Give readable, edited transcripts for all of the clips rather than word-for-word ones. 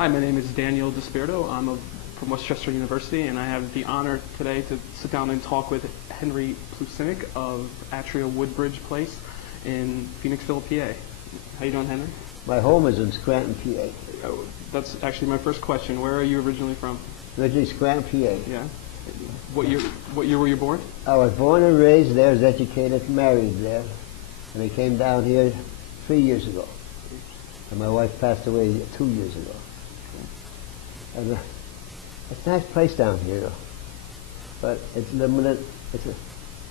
Hi, my name is Daniel DeSpirito. From Westchester University, and I have the honor today to sit down and talk with Henry Plucinnik of Atria Woodbridge Place in Phoenixville, PA. How you doing, Henry? My home is in Scranton, PA. Oh, that's actually my first question. Where are you originally from? Originally Scranton, PA. Yeah. What year were you born? I was born and raised there, was educated, married there, and I came down here 3 years ago. And my wife passed away 2 years ago. And it's a nice place down here, though. But it's limited.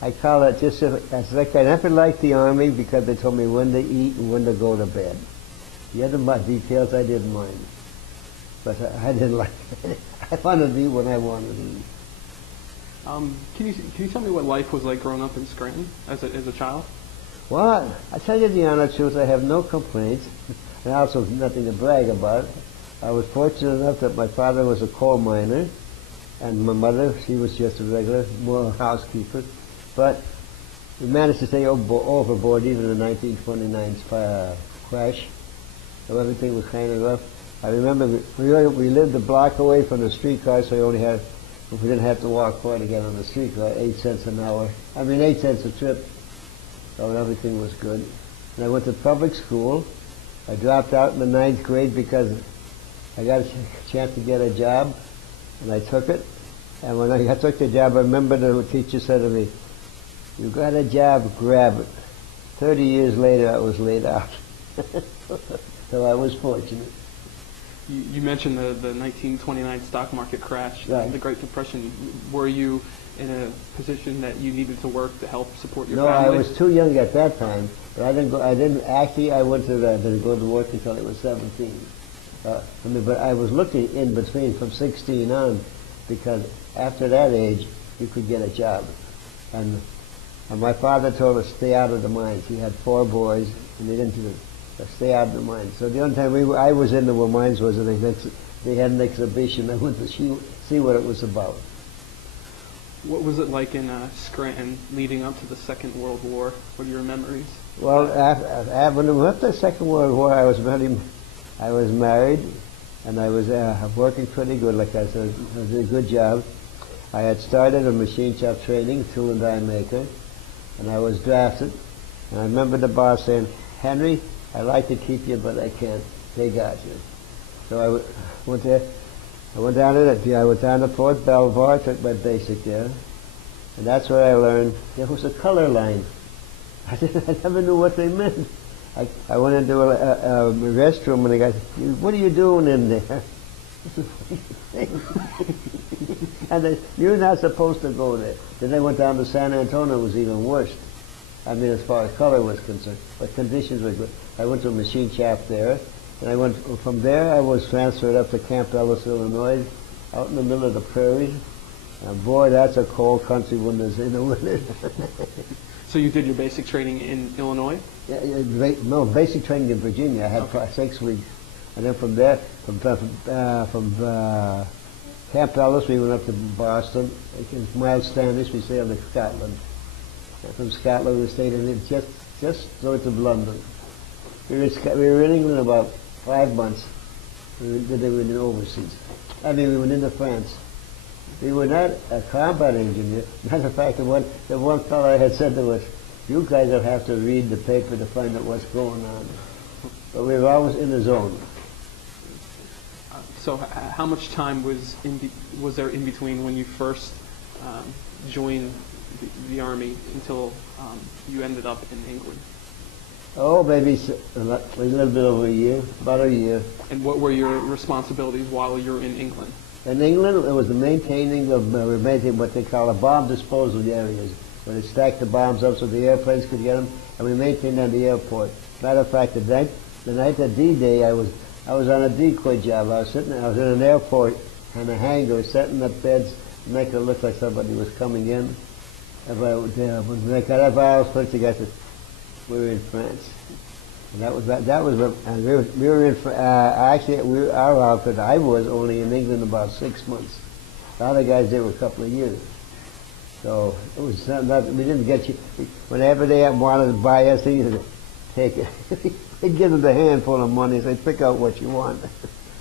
I call it just, it's like I never liked the Army because they told me when to eat and when to go to bed. The other details I didn't mind. But I didn't like it. I wanted to eat when I wanted to eat. Can you tell me what life was like growing up in Scranton as a child? Well, I tell you the honest truth, I have no complaints, and also nothing to brag about. I was fortunate enough that my father was a coal miner, and my mother, she was just a regular, more housekeeper. But we managed to stay overboard even in the 1929 crash. So everything was kind of rough. I remember we lived a block away from the streetcar, so we didn't have to walk far to get on the streetcar, 8 cents an hour. 8 cents a trip. So everything was good. And I went to public school. I dropped out in the 9th grade because I got a chance to get a job, and I took it. And when I took the job, I remember the teacher said to me, "You got a job, grab it." 30 years later, I was laid out. So I was fortunate. You mentioned the 1929 stock market crash, right. The Great Depression. Were you in a position that you needed to work to help support your no, family? No, I was too young at that time. But I went to go to work until I was 17. But I was looking in between from 16 on, because after that age, you could get a job. And my father told us stay out of the mines. He had 4 boys, and they didn't stay out of the mines. So the only time I was in the mines was when they had an exhibition. I went to see what it was about. What was it like in Scranton leading up to the Second World War? What are your memories? Well, when we went to the Second World War, I was married, and I was working pretty good. Like I said, I did a good job. I had started a machine shop training, tool and die maker, and I was drafted. And I remember the boss saying, "Henry, I'd like to keep you, but I can't. They got you." So I went there. I went down to Fort Belvoir, took my basic there, and that's where I learned there was a color line. I never knew what they meant. I went into a restroom, and the guy said, "What are you doing in there?" And you're not supposed to go there. Then I went down to San Antonio. It was even worse. As far as color was concerned, but conditions were good. I went to a machine shop there, and from there I was transferred up to Camp Ellis, Illinois, out in the middle of the prairies. And boy, that's a cold country when it's in the winter. So you did your basic training in Illinois? No, basic training in Virginia. I had 6 weeks. And then from there, from Camp Ellis, we went up to Boston. Miles Standish, we stayed on to Scotland. And from Scotland, we stayed in just north of London. We were in England about 5 months. Then we went overseas. We went into France. We were not a combat engineer. Matter of fact, the one fellow had said to us, "You guys will have to read the paper to find out what's going on." But we were always in the zone. So how much time was there in between when you first joined the Army until you ended up in England? Oh, maybe a little bit over a year, about a year. And what were your responsibilities while you were in England? In England, it was the maintaining of what they call a bomb disposal areas, where they stacked the bombs up so the airplanes could get them, and we maintained on the airport. Matter of fact, the night of D-Day, I was on a decoy job. I was in an airport in a hangar, setting up beds to make it look like somebody was coming in. And when they got up, I was put together. We were in France. And we were in, our outfit, I was only in England about 6 months. The other guys, they were a couple of years. So it was we didn't get you, whenever they wanted to buy us, they used to take it. They'd give us a handful of money, and say, pick out what you want.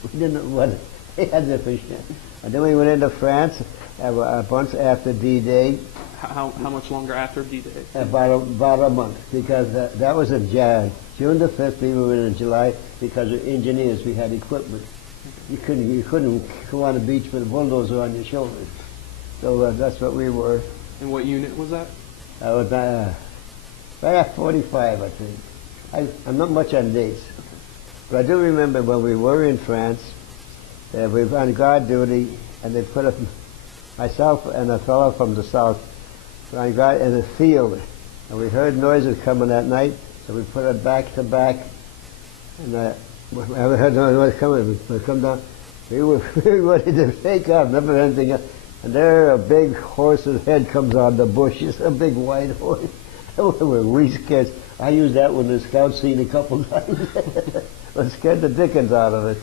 We didn't know what they had the fish there. And then we went into France a bunch after D-Day. How much longer after D-Day? About a month, because that was in June the 5th. We were in July because we're engineers. We had equipment. You couldn't go on the beach with a bulldozer on your shoulders. So that's what we were. And what unit was that? I was right at 45, I think. I'm not much on dates. But I do remember when we were in France, we were on guard duty, and they put myself and a fellow from the south on guard in a field. And we heard noises coming that night, so we put it back to back. And when I heard noise coming, we come down. We were ready to take off, never anything else. And there a big horse's head comes out of the bushes, a big white horse. We scared. I used that one in the scout scene a couple times. I scared the dickens out of it.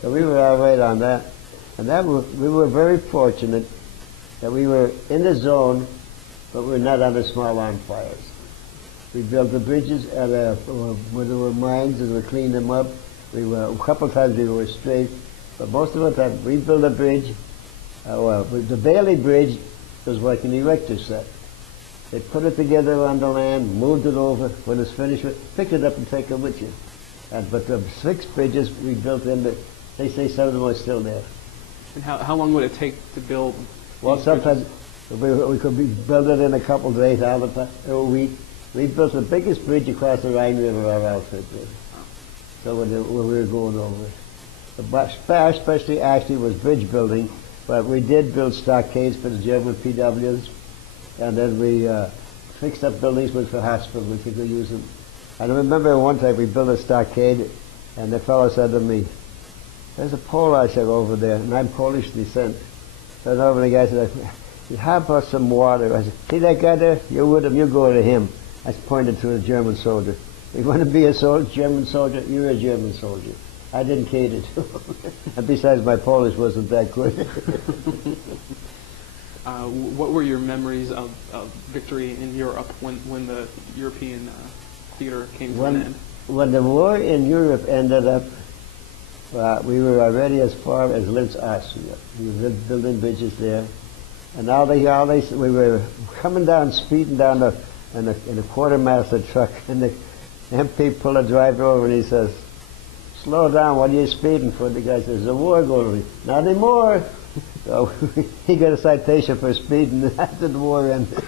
So we were all right on that. And we were very fortunate that we were in the zone, but we were not on the small arm fires. We built the bridges where there were mines, and we cleaned them up. A couple of times we were straight, but most of the time we built a bridge. The Bailey Bridge was like an erector set. They put it together on the land, moved it over. When it's finished, pick it up and take it with you. But the 6 bridges we built they say some of them are still there. And how long would it take to build? Well, sometimes we could build it in a couple of days, a week. We built the biggest bridge across the Rhine River, our outfit did. So when we were going over it. Our specialty actually was bridge building, but we did build stockades for the German PWs, and then we fixed up buildings for hospitals. We could go use them. And I remember one time we built a stockade, and the fellow said to me, "There's a Polish over there," and I'm Polish descent. So over the guy said, "How about some water?" I said, "See that guy there? You're with him. You go to him." I pointed to a German soldier. You want to be a German soldier? You're a German soldier. I didn't cater to him. And besides, my Polish wasn't that good. What were your memories of victory in Europe when the European theater came to an end? When the war in Europe ended up, we were already as far as Linz, Austria. We were building bridges there. And we were coming down, speeding down in a quartermaster truck, and the MP pulled a driver over and he says, "Slow down, what are you speeding for?" The guy says, "There's a war going on." "Not anymore." So he got a citation for speeding after the war ended.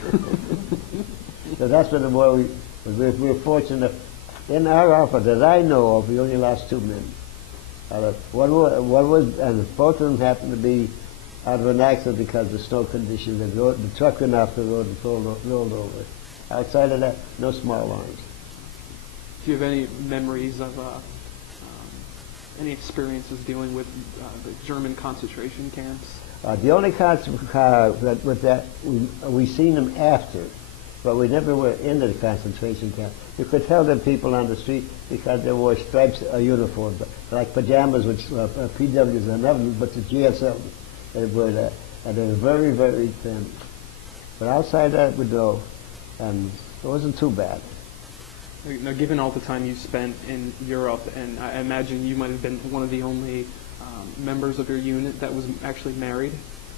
So that's when the war, we were fortunate. In our office that I know of, we only lost 2 men. One was, and both of them happened to be out of an accident because of the snow conditions. The truck went off the road and rolled over. Outside of that, no small arms. Do you have any memories of any experiences dealing with the German concentration camps? The only with that, we seen them after, but we never were in the concentration camp. You could tell the people on the street because they wore stripes uniforms, like pajamas with PWs and nothing but the GSL. They were that, and they were very, very thin. But outside that, we know, and it wasn't too bad. Now, given all the time you spent in Europe, and I imagine you might have been one of the only members of your unit that was actually married.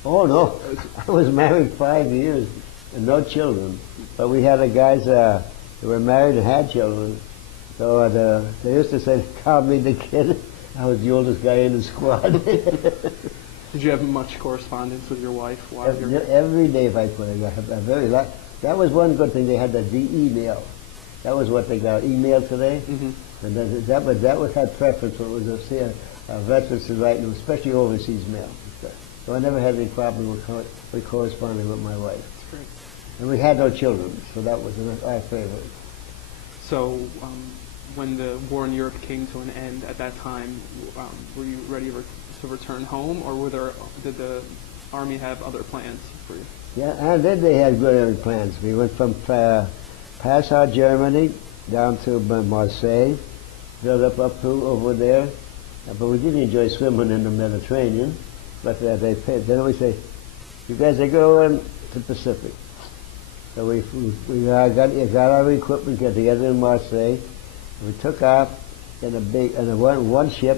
Oh no, I was married 5 years and no children. But we had guys who were married and had children. So they used to say, "Call me the kid." I was the oldest guy in the squad. Did you have much correspondence with your wife while you were? Every day, if I could. I have a very lot. That was one good thing. They had the email. That was what they got. Email today. Mm-hmm. And that was had preference. It was veterans to write, especially overseas mail. So I never had any problem with corresponding with my wife. That's great. And we had no children, so that was our favorite. So when the war in Europe came to an end at that time, were you ready to return home, or did the Army have other plans for you? Yeah, and then they had good plans. We went from Passau, Germany, down to Marseille, built up to over there. But we didn't enjoy swimming in the Mediterranean. But they always say, "You guys are going to the Pacific." So we got our equipment, got together in Marseille. We took off in one ship,